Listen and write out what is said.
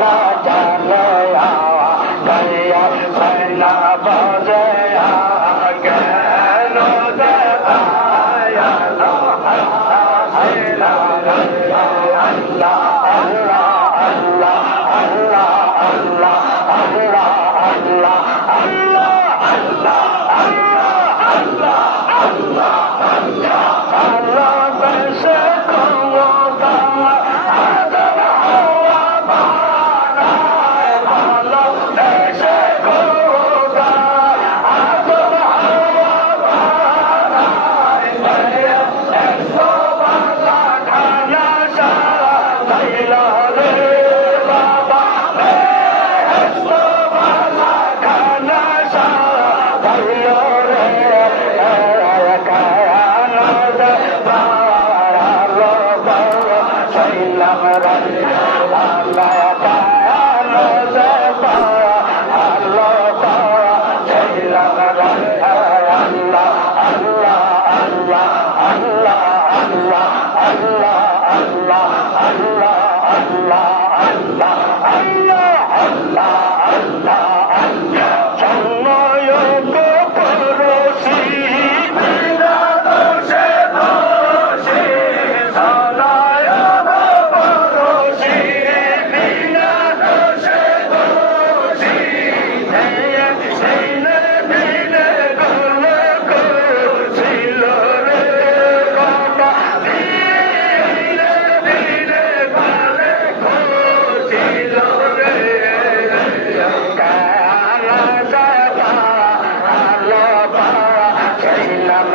জানা জানা আওয়া الله. ربنا الله I'm